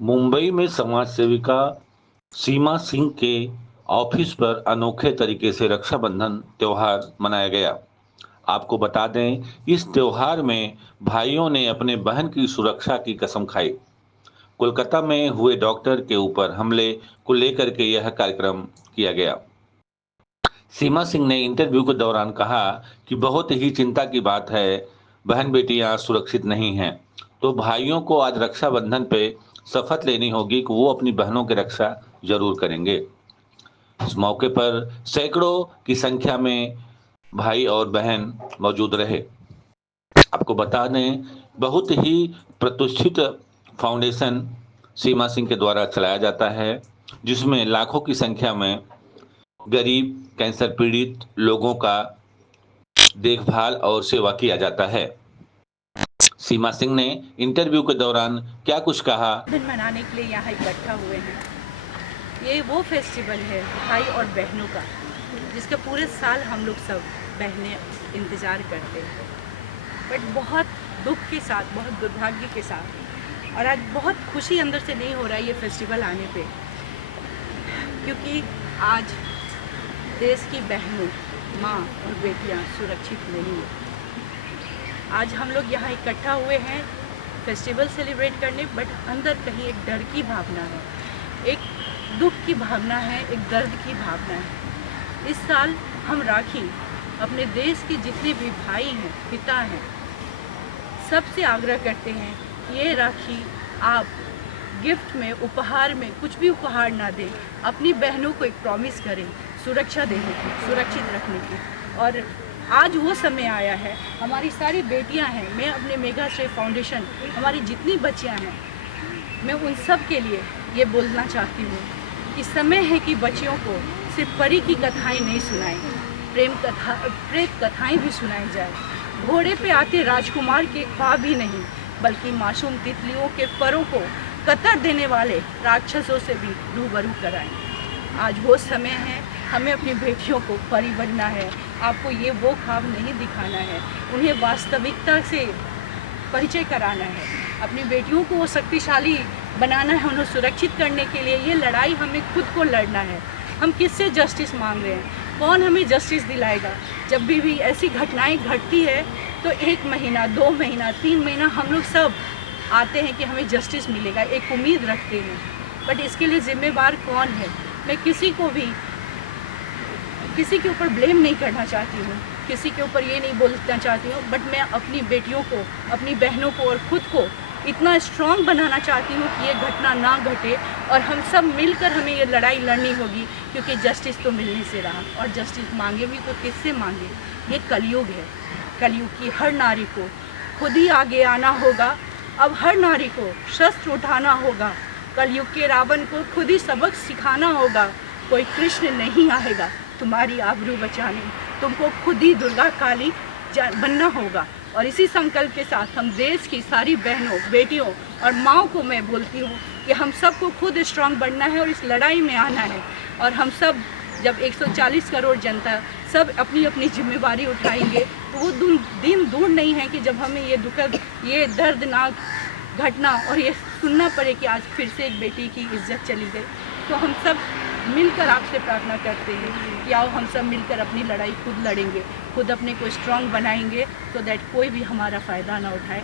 मुंबई में समाज सेविका सीमा सिंह के ऑफिस पर अनोखे तरीके से रक्षाबंधन त्योहार मनाया गया। आपको बता दें, इस त्योहार में भाइयों ने अपने बहन की सुरक्षा की कसम खाई। कोलकाता में हुए डॉक्टर के ऊपर हमले को लेकर के यह कार्यक्रम किया गया। सीमा सिंह ने इंटरव्यू के दौरान कहा कि बहुत ही चिंता की बात है, बहन बेटियां सुरक्षित नहीं हैं। तो भाइयों को आज रक्षाबंधन पे शपथ लेनी होगी कि वो अपनी बहनों की रक्षा जरूर करेंगे। इस मौके पर सैकड़ों की संख्या में भाई और बहन मौजूद रहे। आपको बता दें, बहुत ही प्रतिष्ठित फाउंडेशन सीमा सिंह के द्वारा चलाया जाता है, जिसमें लाखों की संख्या में गरीब कैंसर पीड़ित लोगों का देखभाल और सेवा किया जाता है। सीमा सिंह ने इंटरव्यू के दौरान क्या कुछ कहा। दिन मनाने के लिए यहाँ इकट्ठा हुए हैं। ये वो फेस्टिवल है भाई और बहनों का, जिसका पूरे साल हम लोग सब बहनें इंतज़ार करते हैं। बट बहुत दुख के साथ, बहुत दुर्भाग्य के साथ, और आज बहुत खुशी अंदर से नहीं हो रहा है ये फेस्टिवल आने पे, क्योंकि आज देश की बहनों, माँ और बेटियाँ सुरक्षित नहीं हैं। आज हम लोग यहाँ इकट्ठा हुए हैं फेस्टिवल सेलिब्रेट करने, बट अंदर कहीं एक डर की भावना है, एक दुख की भावना है, एक दर्द की भावना है। इस साल हम राखी अपने देश के जितने भी भाई हैं, पिता हैं, सबसे आग्रह करते हैं कि ये राखी आप गिफ्ट में, उपहार में कुछ भी उपहार ना दें, अपनी बहनों को एक प्रॉमिस करें सुरक्षा देने की, सुरक्षित रखने की। और आज वो समय आया है, हमारी सारी बेटियां हैं, मैं अपने मेघाश्री फाउंडेशन, हमारी जितनी बच्चियां हैं, मैं उन सब के लिए ये बोलना चाहती हूँ कि समय है कि बच्चियों को सिर्फ परी की कथाएं नहीं सुनाएं, प्रेत कथाएं भी सुनाई जाए। घोड़े पे आते राजकुमार के ख्वाब ही नहीं, बल्कि मासूम तितलियों के परों को कतर देने वाले राक्षसों से भी रूबरू कराएं। आज वो समय है, हमें अपनी बेटियों को परी बनना है। आपको ये वो ख्वाब नहीं दिखाना है, उन्हें वास्तविकता से परिचय कराना है। अपनी बेटियों को वो शक्तिशाली बनाना है, उन्हें सुरक्षित करने के लिए ये लड़ाई हमें खुद को लड़ना है। हम किससे जस्टिस मांग रहे हैं? कौन हमें जस्टिस दिलाएगा? जब भी ऐसी घटनाएं घटती है तो 1 महीना, 2 महीना, 3 महीना हम लोग सब आते हैं कि हमें जस्टिस मिलेगा, एक उम्मीद रखते हैं। बट इसके लिए जिम्मेवार कौन है? मैं किसी के ऊपर ब्लेम नहीं करना चाहती हूँ, किसी के ऊपर ये नहीं बोलना चाहती हूँ, बट मैं अपनी बेटियों को, अपनी बहनों को और खुद को इतना स्ट्रॉन्ग बनाना चाहती हूँ कि ये घटना ना घटे। और हम सब मिलकर हमें ये लड़ाई लड़नी होगी, क्योंकि जस्टिस तो मिलने से रहा, और जस्टिस मांगे भी तो किससे मांगे? ये कलयुग है। कलयुग की हर नारी को खुद ही आगे आना होगा। अब हर नारी को शस्त्र उठाना होगा। कलयुग के रावण को खुद ही सबक सिखाना होगा। कोई कृष्ण नहीं आएगा तुम्हारी आबरू बचाने, तुमको खुद ही दुर्गा काली बनना होगा। और इसी संकल्प के साथ हम देश की सारी बहनों, बेटियों और माँओं को मैं बोलती हूँ कि हम सबको खुद स्ट्रांग बनना है और इस लड़ाई में आना है। और हम सब जब 140 करोड़ जनता सब अपनी अपनी जिम्मेवारी उठाएंगे, तो वो दिन दूर नहीं है कि जब हमें ये दुखद, ये दर्दनाक घटना और ये सुनना पड़े कि आज फिर से एक बेटी की इज्जत चली गई। तो हम सब मिलकर आपसे प्रार्थना करते हैं कि आओ हम सब मिलकर अपनी लड़ाई खुद लड़ेंगे, खुद अपने को स्ट्रांग बनाएंगे, तो दैट कोई भी हमारा फ़ायदा ना उठाए।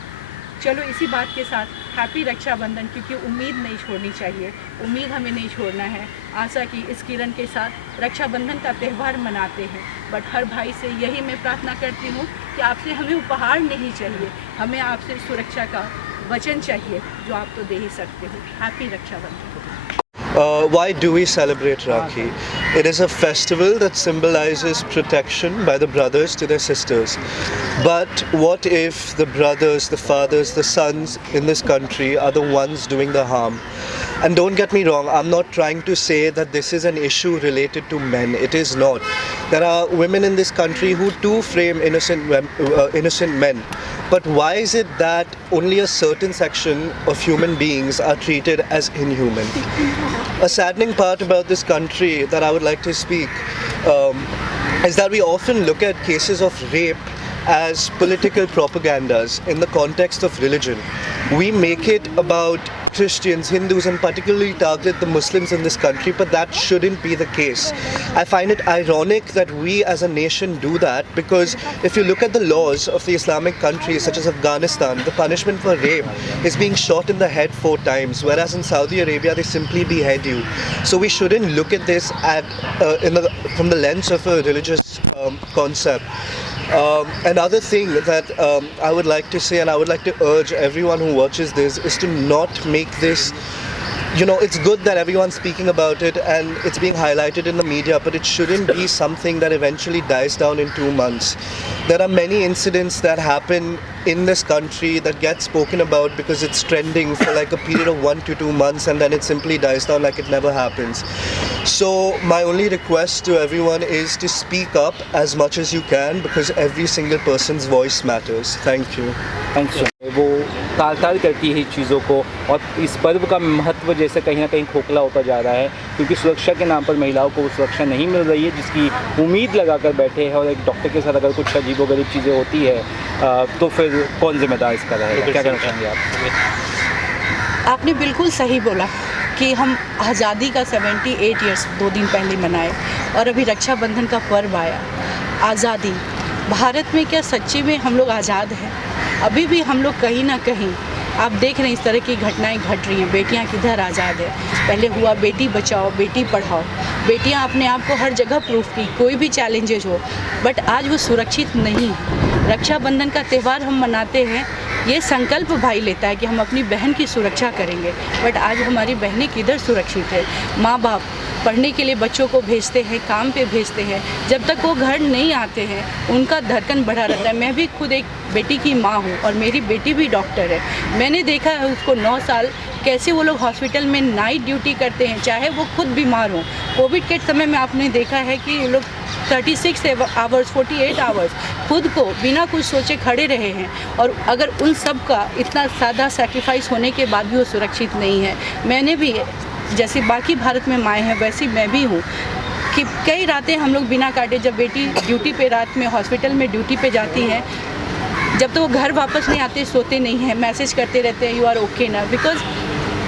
चलो इसी बात के साथ हैप्पी रक्षाबंधन, क्योंकि उम्मीद नहीं छोड़नी चाहिए, उम्मीद हमें नहीं छोड़ना है। आशा की इस किरण के साथ रक्षाबंधन का त्यौहार मनाते हैं। बट हर भाई से यही मैं प्रार्थना करती हूँ कि आपसे हमें उपहार नहीं चाहिए, हमें आपसे सुरक्षा का वचन चाहिए, जो आप तो दे ही सकते हो। Happy Rakshabandhan. Why do we celebrate Rakhi? It is a festival that symbolizes protection by the brothers to their sisters. But what if the brothers, the fathers, the sons in this country are the ones doing the harm? And don't get me wrong, I'm not trying to say that this is an issue related to men. It is not. There are women in this country who too frame innocent men. But why is it that only a certain section of human beings are treated as inhuman? A saddening part about this country that I would like to speak is that we often look at cases of rape as political propagandas in the context of religion. We make it about Christians, Hindus, and particularly target the Muslims in this country, but that shouldn't be the case. I find it ironic that we as a nation do that, because if you look at the laws of the Islamic countries such as Afghanistan, the punishment for rape is being shot in the head 4 times, whereas in Saudi Arabia they simply behead you. So we shouldn't look at this from the lens of a religious concept. Another thing that I would like to say, and I would like to urge everyone who watches this, is to not make this, it's good that everyone's speaking about it and it's being highlighted in the media, but it shouldn't be something that eventually dies down in 2 months. There are many incidents that happen in this country that get spoken about because it's trending for like a period of 1 to 2 months, and then it simply dies down like it never happens. So my only request to everyone is to speak up as much as you can, because every single person's voice matters. Thank you. Thanks. वो ताल करती है चीज़ों को, और इस पर्व का महत्व जैसे कहीं ना कहीं खोखला होता जा रहा है, क्योंकि सुरक्षा के नाम पर महिलाओं को सुरक्षा नहीं मिल रही है जिसकी उम्मीद लगाकर बैठे हैं, और एक डॉक्टर के साथ अगर कुछ अजीबोगरीब चीज़ें होती है तो फिर कौन जिम्मेदार इसका रहेगा? क्या कहना चाहेंगे आप? आपने बिल्कुल सही बोला कि हम आज़ादी का 78 ईयर्स 2 दिन पहले मनाए, और अभी रक्षाबंधन का पर्व आया। आज़ादी, भारत में क्या सच्ची में हम लोग आज़ाद हैं? अभी भी हम लोग कहीं ना कहीं, आप देख रहे हैं इस तरह की घटनाएं घट रही हैं। बेटियां किधर आज़ाद है? पहले हुआ बेटी बचाओ बेटी पढ़ाओ, बेटियां अपने आप को हर जगह प्रूफ की, कोई भी चैलेंजेस हो, बट आज वो सुरक्षित नहीं है। रक्षाबंधन का त्यौहार हम मनाते हैं, ये संकल्प भाई लेता है कि हम अपनी बहन की सुरक्षा करेंगे, बट आज हमारी बहनें किधर सुरक्षित है? माँ बाप पढ़ने के लिए बच्चों को भेजते हैं, काम पे भेजते हैं, जब तक वो घर नहीं आते हैं उनका धड़कन बढ़ा रहता है। मैं भी खुद एक बेटी की माँ हूँ और मेरी बेटी भी डॉक्टर है। मैंने देखा है उसको 9 साल कैसे वो लोग हॉस्पिटल में नाइट ड्यूटी करते हैं, चाहे वो खुद बीमार हों। कोविड के समय में आपने देखा है कि वो लोग 36 आवर्स 48 आवर्स खुद को बिना कुछ सोचे खड़े रहे हैं, और अगर उन सब का इतना सादा सेक्रीफाइस होने के बाद भी वो सुरक्षित नहीं है। मैंने भी, जैसे बाकी भारत में माएँ हैं वैसी मैं भी हूँ, कि कई रातें हम लोग बिना काटे, जब बेटी ड्यूटी पे रात में हॉस्पिटल में ड्यूटी पे जाती हैं, जब तो वो घर वापस नहीं आते, सोते नहीं हैं, मैसेज करते रहते हैं यू आर ओके ना, बिकॉज़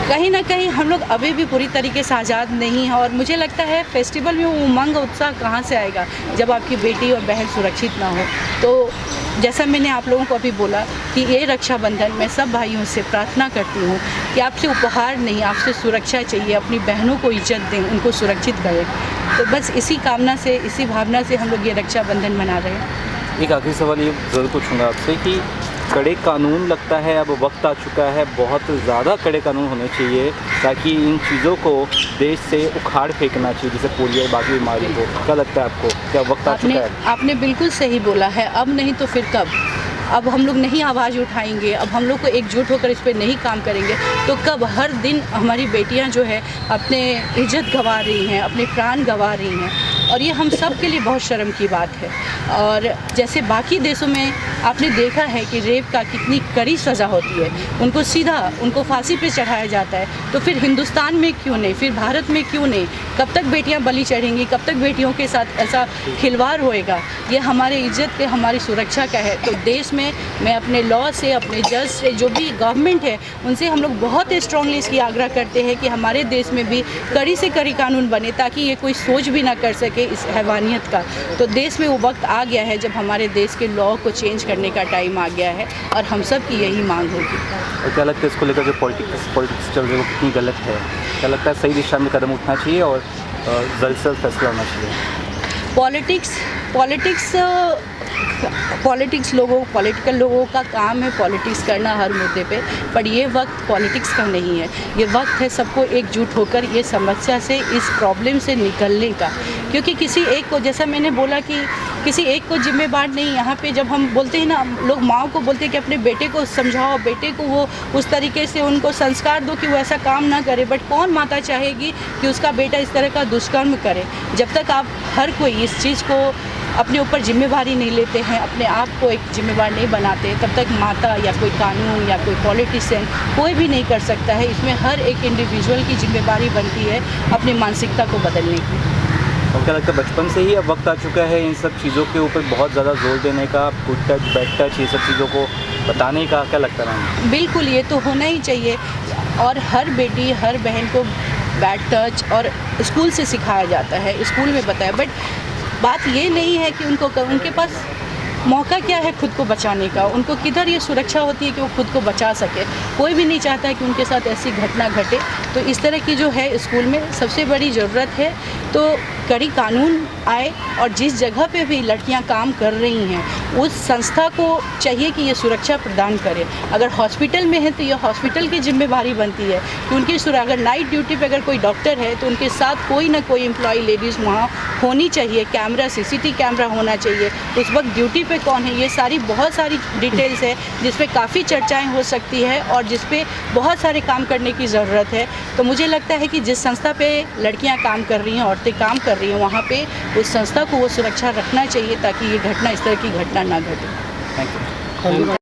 कहीं ना कहीं हम लोग अभी भी पूरी तरीके से आज़ाद नहीं हैं। और मुझे लगता है फेस्टिवल में वो उमंग उत्साह कहाँ से आएगा जब आपकी बेटी और बहन सुरक्षित ना हो। तो जैसा मैंने आप लोगों को अभी बोला कि ये रक्षाबंधन मैं सब भाइयों से प्रार्थना करती हूँ कि आपसे उपहार नहीं, आपसे सुरक्षा चाहिए। अपनी बहनों को इज्जत दें, उनको सुरक्षित करें। तो बस इसी कामना से, इसी भावना से हम लोग ये रक्षाबंधन मना रहे हैं। एक आखिरी सवाल ये ज़रूर पूछूंगा आपसे कि कड़े कानून, लगता है अब वक्त आ चुका है, बहुत ज़्यादा कड़े कानून होने चाहिए ताकि इन चीज़ों को देश से उखाड़ फेंकना चाहिए, जैसे पोलियो और बाकी बीमारी को। क्या लगता है आपको, क्या वक्त आ चुका है? आपने बिल्कुल सही बोला है। अब नहीं तो फिर कब? अब हम लोग नहीं आवाज़ उठाएंगे, अब हम लोग को एकजुट होकर इस पर नहीं काम करेंगे तो कब? हर दिन हमारी बेटियां जो है अपने इज्जत गंवा रही हैं, अपने प्राण गंवा रही हैं, और ये हम सब के लिए बहुत शर्म की बात है। और जैसे बाकी देशों में आपने देखा है कि रेप का कितनी कड़ी सज़ा होती है, उनको सीधा उनको फांसी पे चढ़ाया जाता है, तो फिर हिंदुस्तान में क्यों नहीं, फिर भारत में क्यों नहीं? कब तक बेटियां बलि चढ़ेंगी? कब तक बेटियों के साथ ऐसा खिलवाड़ होएगा? ये हमारे इज्जत पे, हमारी सुरक्षा का है। तो देश में मैं अपने लॉ से, अपने जज से, जो भी गवर्नमेंट है उनसे हम लोग बहुत स्ट्रांगली इसकी आग्रह करते हैं कि हमारे देश में भी कड़ी से कड़ी कानून बने ताकि ये कोई सोच भी ना कर सके इस हैवानियत का। तो देश में वो वक्त आ गया है जब हमारे देश के लॉ को चेंज करने का टाइम आ गया है, और हम सब की यही मांग होगी। और क्या लगता है इसको लेकर जो पॉलिटिक्स चल रही है वो कितनी गलत है? क्या लगता है सही दिशा में कदम उठना चाहिए और जल्द से जल्द फैसला होना चाहिए? पॉलिटिकल लोगों का काम है पॉलिटिक्स करना हर मुद्दे पे, पर ये वक्त पॉलिटिक्स का नहीं है। ये वक्त है सबको एकजुट होकर ये समस्या से, इस प्रॉब्लम से निकलने का। क्योंकि किसी एक को, जैसा मैंने बोला कि किसी एक को जिम्मेदार नहीं। यहाँ पे जब हम बोलते हैं ना, लोग माँ को बोलते हैं कि अपने बेटे को समझाओ, बेटे को वो उस तरीके से उनको संस्कार दो कि वो ऐसा काम ना करे, बट कौन माता चाहेगी कि उसका बेटा इस तरह का दुष्कर्म करे? जब तक आप हर कोई इस चीज़ को अपने ऊपर जिम्मेवारी नहीं लेते हैं, अपने आप को एक जिम्मेवार नहीं बनाते, तब तक माता या कोई कानून या कोई पॉलिटिशियन कोई भी नहीं कर सकता है। इसमें हर एक इंडिविजुअल की जिम्मेवारी बनती है अपनी मानसिकता को बदलने की। और क्या लगता है बचपन से ही अब वक्त आ चुका है इन सब चीज़ों के ऊपर बहुत ज़्यादा जोर देने का, गुड टच बैड टच ये सब चीज़ों को बताने का, क्या लगता है? बिल्कुल, ये तो होना ही चाहिए और हर बेटी हर बहन को बैड टच और स्कूल से सिखाया जाता है, स्कूल में बताया, बट बात ये नहीं है कि उनके पास मौका क्या है खुद को बचाने का, उनको किधर ये सुरक्षा होती है कि वो खुद को बचा सके। कोई भी नहीं चाहता है कि उनके साथ ऐसी घटना घटे। तो इस तरह की जो है स्कूल में सबसे बड़ी ज़रूरत है तो कड़ी कानून आए और जिस जगह पे भी लड़कियां काम कर रही हैं उस संस्था को चाहिए कि ये सुरक्षा प्रदान करे। अगर हॉस्पिटल में है तो ये हॉस्पिटल की जिम्मेदारी बनती है कि उनकी अगर नाइट ड्यूटी पे अगर कोई डॉक्टर है तो उनके साथ कोई ना कोई एम्प्लॉय लेडीज़ वहाँ होनी चाहिए, कैमरा CCTV कैमरा होना चाहिए, उस वक्त ड्यूटी पे कौन है, ये सारी बहुत सारी डिटेल्स है जिस पे काफ़ी चर्चाएं हो सकती है और जिस पे बहुत सारे काम करने की ज़रूरत है। तो मुझे लगता है कि जिस संस्था पे लड़कियां काम कर रही हैं, औरतें काम कर रही हैं, वहाँ पे उस संस्था को वो सुरक्षा रखना चाहिए ताकि ये घटना, इस तरह की घटना ना घटे। Thank you.